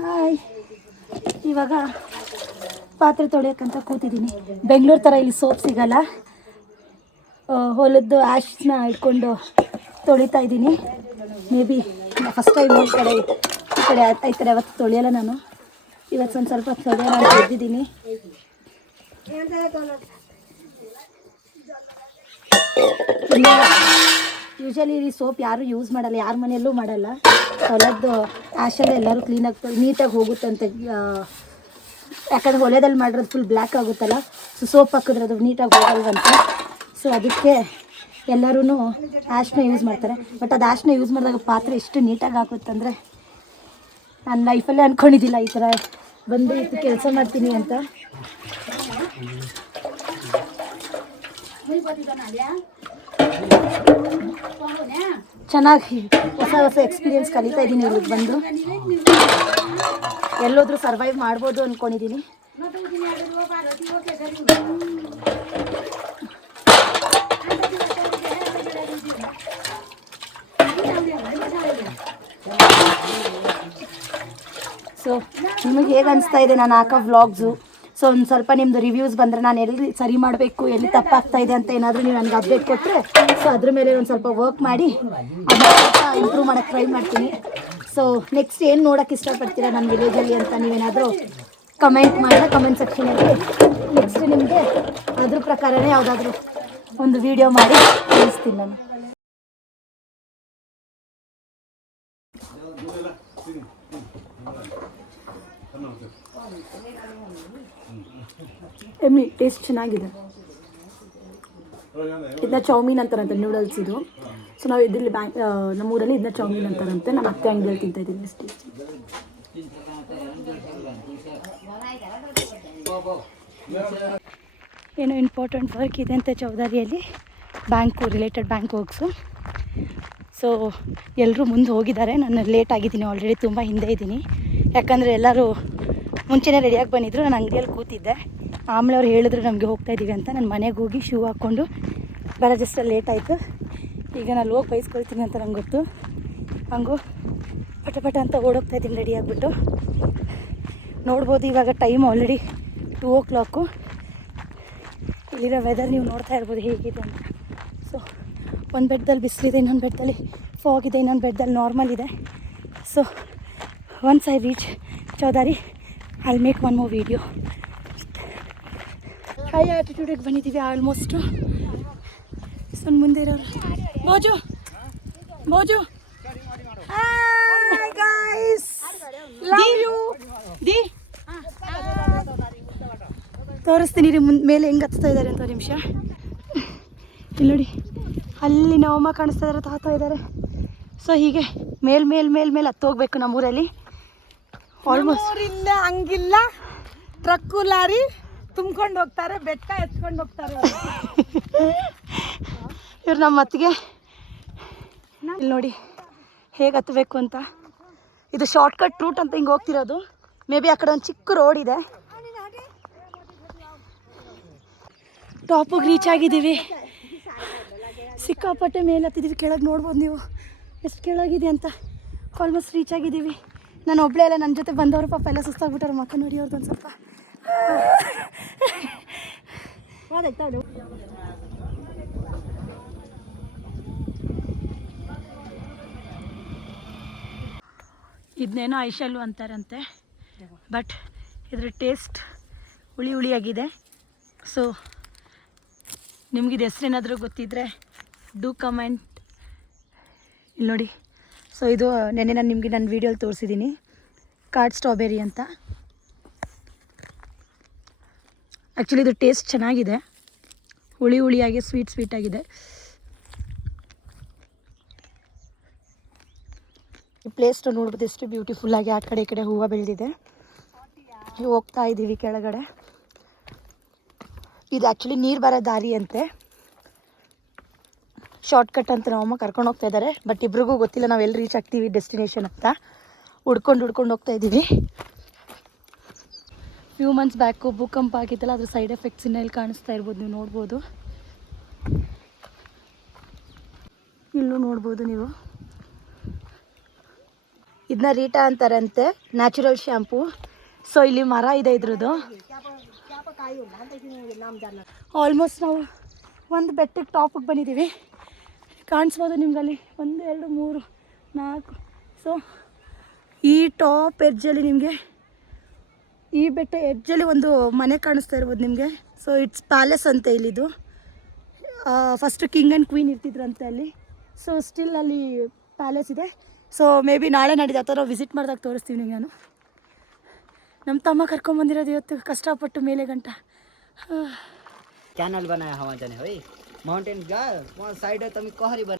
Hi, ಇವಾಗ ಪಾತ್ರೆ ತೊಳೆಯೋಕ್ಕಂತ ಕೂತಿದ್ದೀನಿ. ಬೆಂಗಳೂರು ಥರ ಇಲ್ಲಿ ಸೋಪ್ ಸಿಗಲ್ಲ. ಹೊಲದ್ದು ಆ್ಯಶ್ನ ಇಟ್ಕೊಂಡು ತೊಳಿತಾ ಇದ್ದೀನಿ. ಮೇ ಬಿ ಫಸ್ಟ್ ಟೈಮ್ ಈ ಕಡೆ ಈ ಕಡೆ ಅವತ್ತು ತೊಳೆಯಲ್ಲ ನಾನು. ಇವತ್ತು ಒಂದು ಸ್ವಲ್ಪ ತೊಳೆಯೋಣ ಅಂತ ಎದ್ದಿದ್ದೀನಿ. ಯೂಶಲಿ ಈ ಸೋಪ್ ಯಾರು ಯೂಸ್ ಮಾಡಲ್ಲ, ಯಾರ ಮನೆಯಲ್ಲೂ ಮಾಡಲ್ಲ. ಹೊಲದ್ದು ಆ್ಯಶಲ್ಲೇ ಎಲ್ಲರೂ ಕ್ಲೀನಾಗಿ ನೀಟಾಗಿ ಹೋಗುತ್ತಂತೆ. ಯಾಕಂದರೆ ಹೊಲದಲ್ಲಿ ಮಾಡಿರೋದು ಫುಲ್ ಬ್ಲ್ಯಾಕ್ ಆಗುತ್ತಲ್ಲ, ಸೊ ಸೋಪ್ ಹಾಕಿದ್ರೆ ಅದು ನೀಟಾಗಿ ಹೋಗಲ್ವಂತೆ. ಸೊ ಅದಕ್ಕೆ ಎಲ್ಲರೂ ಆ್ಯಶ್ನ ಯೂಸ್ ಮಾಡ್ತಾರೆ. ಬಟ್ ಅದು ಆ್ಯಶ್ನ ಯೂಸ್ ಮಾಡಿದಾಗ ಪಾತ್ರೆ ಎಷ್ಟು ನೀಟಾಗಿ ಆಗುತ್ತಂದರೆ ನಾನು ಲೈಫಲ್ಲೇ ಅಂದ್ಕೊಂಡಿದ್ದಿಲ್ಲ ಈ ಥರ ಬಂದು ಇದು ಕೆಲಸ ಮಾಡ್ತೀನಿ ಅಂತ. ಚೆನ್ನಾಗಿ ಹೊಸ ಎಕ್ಸ್ಪೀರಿಯನ್ಸ್ ಕಲಿತಾ ಇದ್ದೀನಿ ಇಲ್ಲಿಗೆ ಬಂದು. ಎಲ್ಲೋದ್ರೂ ಸರ್ವೈವ್ ಮಾಡ್ಬೋದು ಅಂದ್ಕೊಂಡಿದ್ದೀನಿ. ಸೊ ನಿಮಗೆ ಹೇಗೆ ಅನಿಸ್ತಾ ಇದೆ ನಾನು ಹಾಕೋ ವ್ಲಾಗ್ಸು? ಸೊ ಒಂದು ಸ್ವಲ್ಪ ನಿಮ್ಮದು ರಿವ್ಯೂಸ್ ಬಂದರೆ ನಾನು ಎಲ್ಲಿ ಸರಿ ಮಾಡಬೇಕು, ಎಲ್ಲಿ ತಪ್ಪಾಗ್ತಾ ಇದೆ ಅಂತ ಏನಾದರೂ ನೀವು ನನಗೆ ಅಪ್ಡೇಟ್ ಕೊಟ್ಟರೆ ಸೊ ಅದ್ರ ಮೇಲೆ ಒಂದು ಸ್ವಲ್ಪ ವರ್ಕ್ ಮಾಡಿ ಅದನ್ನ ಸ್ವಲ್ಪ ಇಂಪ್ರೂವ್ ಮಾಡೋಕ್ಕೆ ಟ್ರೈ ಮಾಡ್ತೀನಿ. ಸೊ ನೆಕ್ಸ್ಟ್ ಏನು ನೋಡೋಕ್ಕೆ ಇಷ್ಟಪಡ್ತೀರಾ ನನ್ನ ವಿಲೇಜಲ್ಲಿ ಅಂತ ನೀವೇನಾದರೂ ಕಮೆಂಟ್ ಮಾಡಿದ್ರೆ ಕಮೆಂಟ್ ಸೆಕ್ಷನಲ್ಲಿ ನೆಕ್ಸ್ಟ್ ನಿಮಗೆ ಅದ್ರ ಪ್ರಕಾರನೇ ಯಾವುದಾದ್ರೂ ಒಂದು ವಿಡಿಯೋ ಮಾಡಿ ಕಳಿಸ್ತೀನಿ ನಾನು. ಎಮ್ಮಿ ಟೇಸ್ಟ್ ಚೆನ್ನಾಗಿದೆ. ಇದನ್ನ ಚೌಮೀನ್ ಅಂತಾರಂತೆ, ನೂಡಲ್ಸ್ ಇದು. ಸೊ ನಾವು ಇದರಲ್ಲಿ ನಮ್ಮೂರಲ್ಲಿ ಇದನ್ನ ಚೌಮೀನ್ ಅಂತಾರಂತೆ. ನಮ್ಮ ಅತ್ತೆ ಅಂಗಡಿಯಲ್ಲಿ ತಿಂತಾಯಿದ್ದೀನಿ ಅಷ್ಟೇ. ಏನೋ ಇಂಪಾರ್ಟೆಂಟ್ ವರ್ಕ್ ಇದೆ ಅಂತ ಚೌದಾರಿಯಲ್ಲಿ, bank related bank works. So ಎಲ್ಲರೂ ಮುಂದೆ ಹೋಗಿದ್ದಾರೆ, ನಾನು ಲೇಟ್ ಆಗಿದ್ದೀನಿ, ಆಲ್ರೆಡಿ ತುಂಬ ಹಿಂದೆ ಇದ್ದೀನಿ. ಯಾಕಂದರೆ ಎಲ್ಲರೂ ಮುಂಚೆನೇ ರೆಡಿಯಾಗಿ ಬಂದಿದ್ದರು, ನಾನು ಅಂಗಡಿಯಲ್ಲಿ ಕೂತಿದ್ದೆ. ಆಮೇಲೆ ಅವ್ರು ಹೇಳಿದ್ರು ನಮಗೆ ಹೋಗ್ತಾಯಿದ್ದೀವಿ ಅಂತ. ನಾನು ಮನೆಗೆ ಹೋಗಿ ಶೂ ಹಾಕ್ಕೊಂಡು ಬೇರೆ ಜಸ್ಟ್ ಲೇಟ್ ಆಯಿತು. ಈಗ ನಾನು ಹೋಗಿ ಬೈಸ್ಕೊಳ್ತೀನಿ ಅಂತ ನಂಗೆ ಗೊತ್ತು. ಹಂಗೂ ಪಟ ಅಂತ ಓಡೋಗ್ತಾಯಿದ್ದೀನಿ ರೆಡಿ ಆಗಿಬಿಟ್ಟು. ನೋಡ್ಬೋದು ಇವಾಗ ಟೈಮ್ ಆಲ್ರೆಡಿ 2 o'clock. ಇಲ್ಲಿರೋ ವೆದರ್ ನೀವು ನೋಡ್ತಾ ಇರ್ಬೋದು ಹೇಗಿದೆ ಅಂತ. ಸೊ ಒಂದು ಬೆಡ್ದಲ್ಲಿ ಬಿಸಿಲಿದೆ, ಇನ್ನೊಂದು ಬೆಡ್ದಲ್ಲಿ ಫಾಗ್ ಇದೆ, ಇನ್ನೊಂದು ಬೆಡ್ದಲ್ಲಿ ನಾರ್ಮಲ್ ಇದೆ. So once I reach Chaudari I make one more video. High ಆಟಿಟ್ಯೂಡಿಗೆ ಬಂದಿದ್ದೀವಿ ಆಲ್ಮೋಸ್ಟು. ಸೊ ಮುಂದೆ ಇರೋರು ಬೋಜು ತೋರಿಸ್ತೀನಿ ರೀ ಮೇಲೆ ಹೆಂಗೆ ಹತ್ತಾ ಇದ್ದಾರೆ ಅಂತ. ಒಂದು ನಿಮಿಷ ಇಲ್ಲಿ ನೋಡಿ, ಅಲ್ಲಿ ನಮ್ಮಮ್ಮ ಕಾಣಿಸ್ತಾ ಇದ್ದಾರೆ, ತಾತ ಇದ್ದಾರೆ. ಸೊ ಹೀಗೆ ಮೇಲ್ ಹತ್ತೋಗ್ಬೇಕು ನಮ್ಮೂರಲ್ಲಿ. ಆಲ್ಮೋಸ್ಟ್ ಇಲ್ಲ ಹಂಗಿಲ್ಲ, ಟ್ರಕ್ಕು ಲಾರಿ ತುಂಬ್ಕೊಂಡು ಹೋಗ್ತಾರೆ, ಬೆಟ್ಟ ಎತ್ಕೊಂಡು ಹೋಗ್ತಾರೆ ಇವ್ರು ನಮ್ಮ ಅತ್ತಿಗೆ. ಇಲ್ಲಿ ನೋಡಿ ಹೇಗೆ ಹತ್ತಬೇಕು ಅಂತ. ಇದು ಶಾರ್ಟ್ಕಟ್ ರೂಟ್ ಅಂತ ಹಿಂಗೆ ಹೋಗ್ತಿರೋದು. ಮೇ ಬಿ ಆ ಕಡೆ ಒಂದು ಚಿಕ್ಕ ರೋಡ್ ಇದೆ. ಟಾಪಿಗೆ ರೀಚ್ ಆಗಿದ್ದೀವಿ. ಸಿಕ್ಕಾಪಟ್ಟೆ ಮೇಲೆ ಹತ್ತಿದ್ದೀವಿ. ಕೆಳಗೆ ನೋಡ್ಬೋದು ನೀವು ಎಷ್ಟು ಕೆಳಗಿದೆ ಅಂತ. ಆಲ್ಮೋಸ್ಟ್ ರೀಚ್ ಆಗಿದ್ದೀವಿ. ನಾನು ಒಬ್ಬಳೇ ಅಲ್ಲ, ನನ್ನ ಜೊತೆ ಬಂದವರು ಪಾಪ ಎಲ್ಲ ಸುಸ್ತಾಗ್ಬಿಟ್ಟಾರೆ. ಮಕ್ಕ ನೋಡಿ ಅವ್ರದ್ದು ಒಂದು ಸ್ವಲ್ಪ. ಇದನ್ನೇನೋ ಐಶಲ್ಲು ಅಂತಾರಂತೆ, ಬಟ್ ಇದ್ರ ಟೇಸ್ಟ್ ಹುಳಿಯಾಗಿದೆ. ಸೊ ನಿಮಗಿದು ಹೆಸ್ರೇನಾದರೂ ಗೊತ್ತಿದ್ದರೆ ಡೂ ಕಮೆಂಟ್. ಇಲ್ಲಿ ನೋಡಿ. ಸೊ ಇದು ನೆನ್ನೆ ನಾನು ನಿಮಗೆ ನನ್ನ ವೀಡಿಯೋಲಿ ತೋರಿಸಿದ್ದೀನಿ, ಕಾಡ್ ಸ್ಟ್ರಾಬೆರಿ ಅಂತ. ಆ್ಯಕ್ಚುಲಿ ಇದು ಟೇಸ್ಟ್ ಚೆನ್ನಾಗಿದೆ, ಹುಳಿಯಾಗಿ ಸ್ವೀಟ್ ಆಗಿದೆ. ಈ ಪ್ಲೇಸ್ನ ನೋಡ್ಬೋದು ಎಷ್ಟು ಬ್ಯೂಟಿಫುಲ್ಲಾಗಿ ಆ ಕಡೆ ಈ ಕಡೆ ಹೂವು ಬೆಳೆದಿದೆ. ಹೋಗ್ತಾ ಇದ್ದೀವಿ ಕೆಳಗಡೆ. ಇದು ಆ್ಯಕ್ಚುಲಿ ನೀರು ಬರೋ ದಾರಿ ಅಂತೆ, ಶಾರ್ಟ್ಕಟ್ ಅಂತ ನಮ್ಮಮ್ಮ ಕರ್ಕೊಂಡು ಹೋಗ್ತಾ ಇದ್ದಾರೆ. ಬಟ್ ಇಬ್ರಿಗೂ ಗೊತ್ತಿಲ್ಲ ನಾವು ಎಲ್ಲಿ ರೀಚ್ ಆಗ್ತೀವಿ ಡೆಸ್ಟಿನೇಷನ್ ಅಂತ. ಹುಡ್ಕೊಂಡು ಹೋಗ್ತಾ ಇದ್ದೀವಿ. ಫ್ಯೂ ಮಂತ್ಸ್ ಬ್ಯಾಕು ಭೂಕಂಪ ಆಗಿತ್ತಲ್ಲ, ಅದ್ರ ಸೈಡ್ ಎಫೆಕ್ಟ್ಸ್ ಇನ್ನೂ ಇಲ್ಲಿ ಕಾಣಿಸ್ತಾ ಇರ್ಬೋದು, ನೀವು ನೋಡ್ಬೋದು. ಇಲ್ಲೂ ನೋಡ್ಬೋದು ನೀವು. ಇದನ್ನ ರೀಟಾ ಅಂತಾರಂತೆ, ನ್ಯಾಚುರಲ್ ಶ್ಯಾಂಪು. ಸೊ ಇಲ್ಲಿ ಮರ ಇದೆ ಇದ್ರದ್ದು. ಆಲ್ಮೋಸ್ಟ್ ನಾವು ಒಂದು ಬೆಟ್ಟಕ್ಕೆ ಟಾಪಿಗೆ ಬಂದಿದ್ದೀವಿ. ಕಾಣಿಸ್ಬೋದು ನಿಮ್ಗಲ್ಲಿ 1 2 3 4. ಸೊ ಈ ಟಾಪ್ ಎಡ್ಜಲ್ಲಿ ನಿಮಗೆ, ಈ ಬೆಟ್ಟ ಎಡ್ಜಲ್ಲಿ ಒಂದು ಮನೆ ಕಾಣಿಸ್ತಾ ಇರ್ಬೋದು ನಿಮಗೆ. ಸೊ ಇಟ್ಸ್ ಪ್ಯಾಲೇಸ್ ಅಂತೆ ಇಲ್ಲಿದು. ಫಸ್ಟು ಕಿಂಗ್ ಆ್ಯಂಡ್ ಕ್ವೀನ್ ಇರ್ತಿದ್ರಂತೆ ಅಲ್ಲಿ. ಸೊ ಸ್ಟಿಲ್ ಅಲ್ಲಿ ಪ್ಯಾಲೇಸ್ ಇದೆ. ಸೊ ಮೇ ಬಿ ನಾಳೆ ನಾಡಿದ್ದು ಆ ಥರ ವಿಸಿಟ್ ಮಾಡಿದಾಗ ತೋರಿಸ್ತೀವಿ ನಿಮಗೆ. ನಾನು ನಮ್ಮ ತಮ್ಮ ಕರ್ಕೊಂಬಂದಿರೋದು ಇವತ್ತು ಕಷ್ಟಪಟ್ಟು ಮೇಲೆ ಗಂಟ. च्यानल बनाया हवा जाने है माउंटेन गा वहाँ साइड है तमी कहरी बन